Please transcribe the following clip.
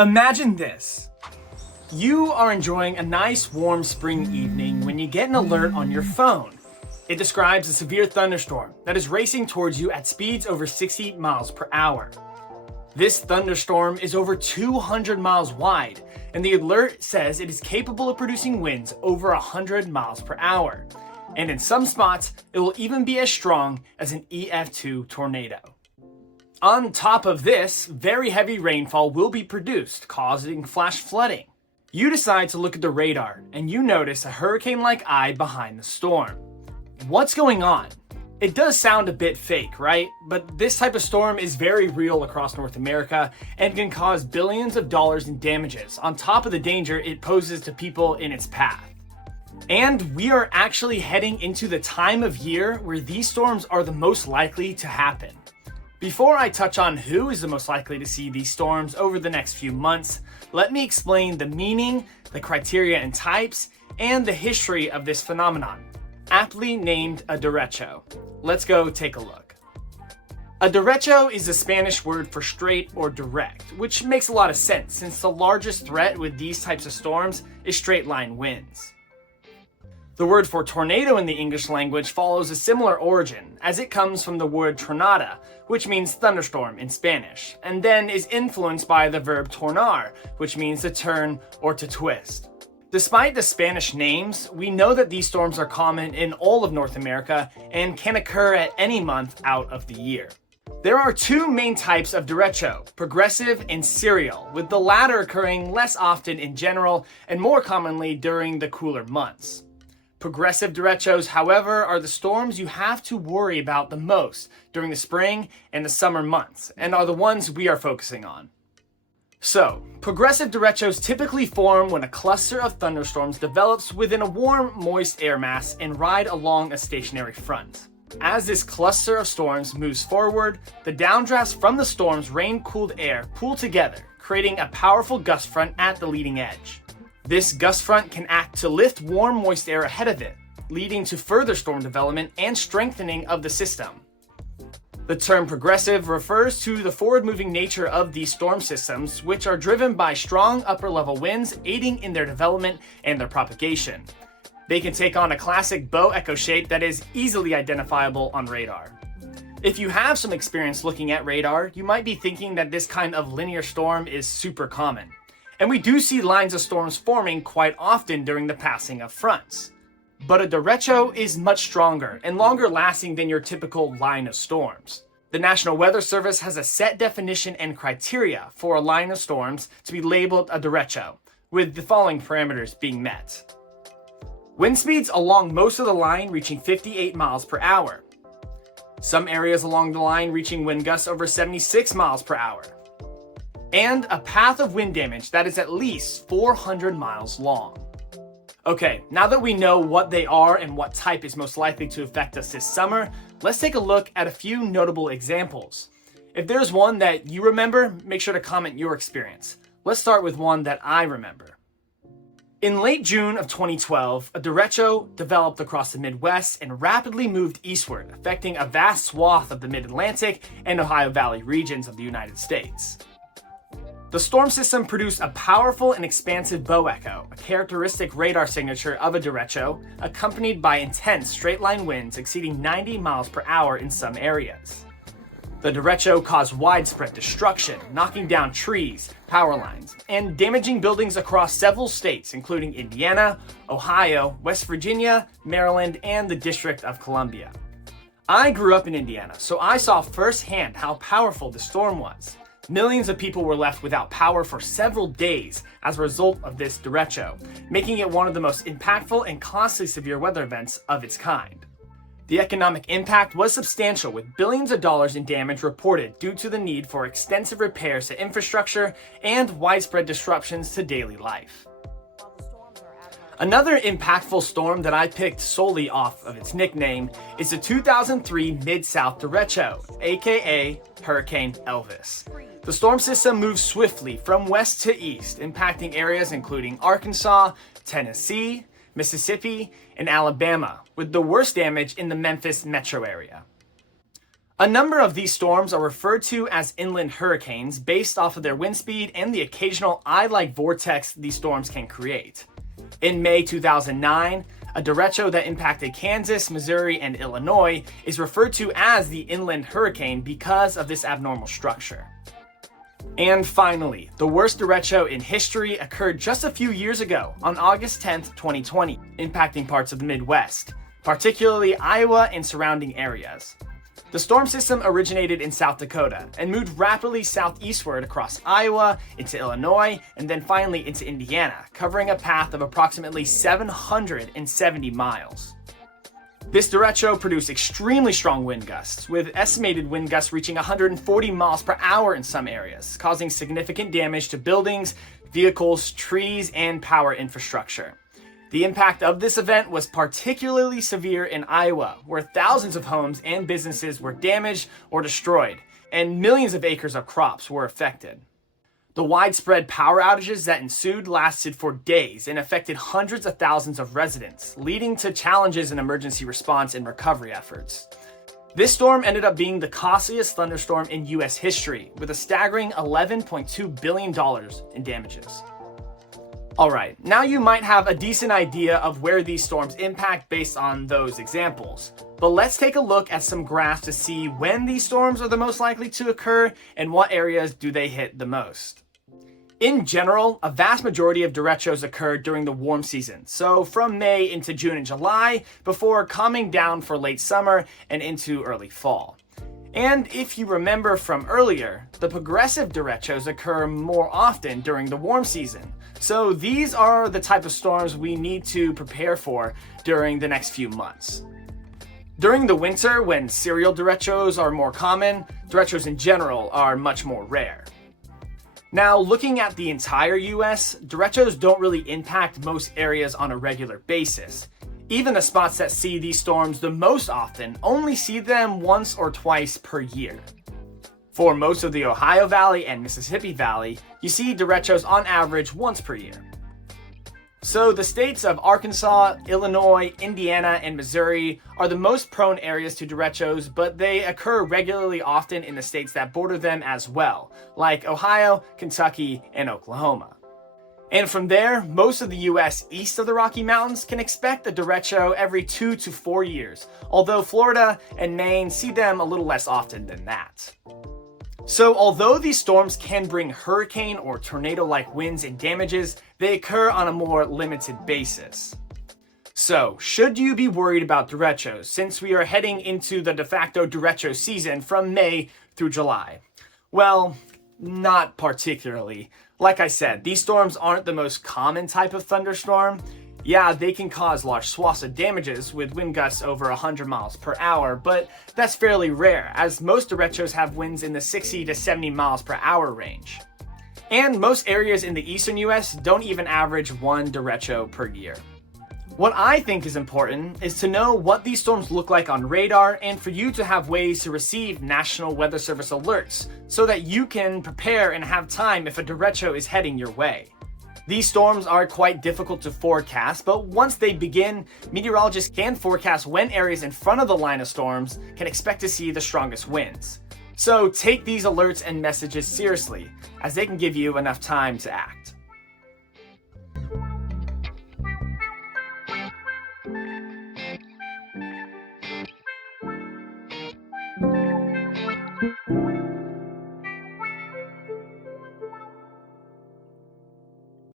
Imagine this. You are enjoying a nice warm spring evening when you get an alert on your phone. It describes a severe thunderstorm that is racing towards you at speeds over 60 miles per hour. This thunderstorm is over 200 miles wide, and the alert says it is capable of producing winds over 100 miles per hour. And in some spots, it will even be as strong as an EF2 tornado. On top of this, very heavy rainfall will be produced, causing flash flooding. You decide to look at the radar, and you notice a hurricane-like eye behind the storm. What's going on? It does sound a bit fake, right? But this type of storm is very real across North America and can cause billions of dollars in damages, on top of the danger it poses to people in its path. And we are actually heading into the time of year where these storms are the most likely to happen. Before I touch on who is the most likely to see these storms over the next few months, let me explain the meaning, the criteria and types, and the history of this phenomenon, aptly named a derecho. Let's go take a look. A derecho is a Spanish word for straight or direct, which makes a lot of sense since the largest threat with these types of storms is straight line winds. The word for tornado in the English language follows a similar origin, as it comes from the word tornada, which means thunderstorm in Spanish, and then is influenced by the verb tornar, which means to turn or to twist. Despite the Spanish names, we know that these storms are common in all of North America and can occur at any month out of the year. There are two main types of derecho, progressive and serial, with the latter occurring less often in general and more commonly during the cooler months. Progressive derechos, however, are the storms you have to worry about the most during the spring and the summer months, and are the ones we are focusing on. So, progressive derechos typically form when a cluster of thunderstorms develops within a warm, moist air mass and ride along a stationary front. As this cluster of storms moves forward, the downdrafts from the storm's rain-cooled air pool together, creating a powerful gust front at the leading edge. This gust front can act to lift warm, moist air ahead of it, leading to further storm development and strengthening of the system. The term progressive refers to the forward-moving nature of these storm systems, which are driven by strong upper-level winds aiding in their development and their propagation. They can take on a classic bow echo shape that is easily identifiable on radar. If you have some experience looking at radar, you might be thinking that this kind of linear storm is super common. And we do see lines of storms forming quite often during the passing of fronts. But a derecho is much stronger and longer lasting than your typical line of storms. The National Weather Service has a set definition and criteria for a line of storms to be labeled a derecho, with the following parameters being met. Wind speeds along most of the line reaching 58 miles per hour. Some areas along the line reaching wind gusts over 76 miles per hour. And a path of wind damage that is at least 400 miles long. Okay, now that we know what they are and what type is most likely to affect us this summer, let's take a look at a few notable examples. If there's one that you remember, make sure to comment your experience. Let's start with one that I remember. In late June of 2012, a derecho developed across the Midwest and rapidly moved eastward, affecting a vast swath of the Mid-Atlantic and Ohio Valley regions of the United States. The storm system produced a powerful and expansive bow echo, a characteristic radar signature of a derecho, accompanied by intense straight-line winds exceeding 90 miles per hour in some areas. The derecho caused widespread destruction, knocking down trees, power lines, and damaging buildings across several states, including Indiana, Ohio, West Virginia, Maryland, and the District of Columbia. I grew up in Indiana, so I saw firsthand how powerful the storm was. Millions of people were left without power for several days as a result of this derecho, making it one of the most impactful and costly severe weather events of its kind. The economic impact was substantial, with billions of dollars in damage reported due to the need for extensive repairs to infrastructure and widespread disruptions to daily life. Another impactful storm that I picked solely off of its nickname is the 2003 Mid-South derecho, aka Hurricane Elvis. The storm system moves swiftly from west to east, impacting areas including Arkansas, Tennessee, Mississippi, and Alabama, with the worst damage in the Memphis metro area. A number of these storms are referred to as inland hurricanes based off of their wind speed and the occasional eye-like vortex these storms can create. In May 2009, a derecho that impacted Kansas, Missouri, and Illinois is referred to as the inland hurricane because of this abnormal structure. And finally, the worst derecho in history occurred just a few years ago on August 10th, 2020, impacting parts of the Midwest, particularly Iowa and surrounding areas. The storm system originated in South Dakota and moved rapidly southeastward across Iowa, into Illinois, and then finally into Indiana, covering a path of approximately 770 miles. This derecho produced extremely strong wind gusts, with estimated wind gusts reaching 140 miles per hour in some areas, causing significant damage to buildings, vehicles, trees, and power infrastructure. The impact of this event was particularly severe in Iowa, where thousands of homes and businesses were damaged or destroyed, and millions of acres of crops were affected. The widespread power outages that ensued lasted for days and affected hundreds of thousands of residents, leading to challenges in emergency response and recovery efforts. This storm ended up being the costliest thunderstorm in US history, with a staggering $11.2 billion in damages. Alright, now you might have a decent idea of where these storms impact based on those examples. But let's take a look at some graphs to see when these storms are the most likely to occur and what areas do they hit the most. In general, a vast majority of derechos occur during the warm season, so from May into June and July, before calming down for late summer and into early fall. And if you remember from earlier, the progressive derechos occur more often during the warm season. So these are the type of storms we need to prepare for during the next few months. During the winter, when serial derechos are more common, derechos in general are much more rare. Now, looking at the entire US, derechos don't really impact most areas on a regular basis. Even the spots that see these storms the most often only see them once or twice per year. For most of the Ohio Valley and Mississippi Valley, you see derechos on average once per year. So the states of Arkansas, Illinois, Indiana, and Missouri are the most prone areas to derechos, but they occur regularly often in the states that border them as well, like Ohio, Kentucky, and Oklahoma. And from there, most of the US east of the Rocky Mountains can expect a derecho every 2 to 4 years, although Florida and Maine see them a little less often than that. So although these storms can bring hurricane or tornado-like winds and damages, they occur on a more limited basis. So, should you be worried about derechos since we are heading into the de facto derecho season from May through July? Well, not particularly. Like I said, these storms aren't the most common type of thunderstorm. Yeah, they can cause large swaths of damages with wind gusts over 100 miles per hour, but that's fairly rare, as most derechos have winds in the 60 to 70 miles per hour range. And most areas in the eastern US don't even average one derecho per year. What I think is important is to know what these storms look like on radar and for you to have ways to receive National Weather Service alerts so that you can prepare and have time if a derecho is heading your way. These storms are quite difficult to forecast, but once they begin, meteorologists can forecast when areas in front of the line of storms can expect to see the strongest winds. So take these alerts and messages seriously, as they can give you enough time to act.